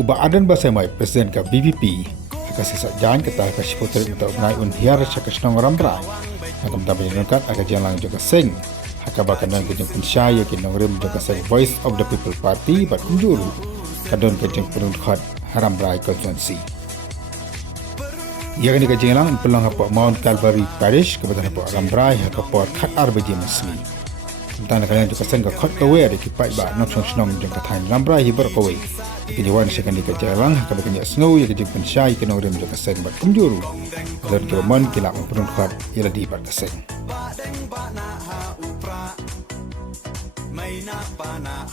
uba Ardent basemai Presiden ka BBP haka sesak jalan kata haka sipoter untuk menai undiar saka senong Rambrai haka mentamai nongkat haka jalan juga seng haka bakanan kejeng pensyaya kinong rim juga seng Voice of the People Party bat unjuru kadon kejeng penundkhat Rambrai konstituensi. Ia kini kejeng lang pelang hapa Mount Calvary Parish kebetulan hapa Rambrai haka port khat RBJ Muslim. Tentang kalian juga sen ka khot kawe ada kipai ba nok song senong jeng kathain Rambrai hibar kawe. Kejawan sekan di kejalang haka bakanya snow ya kejeng pensyai kinong rim juga sen bat unjuru. Dan keman kilap penundkhat ia di bat keseng. May napana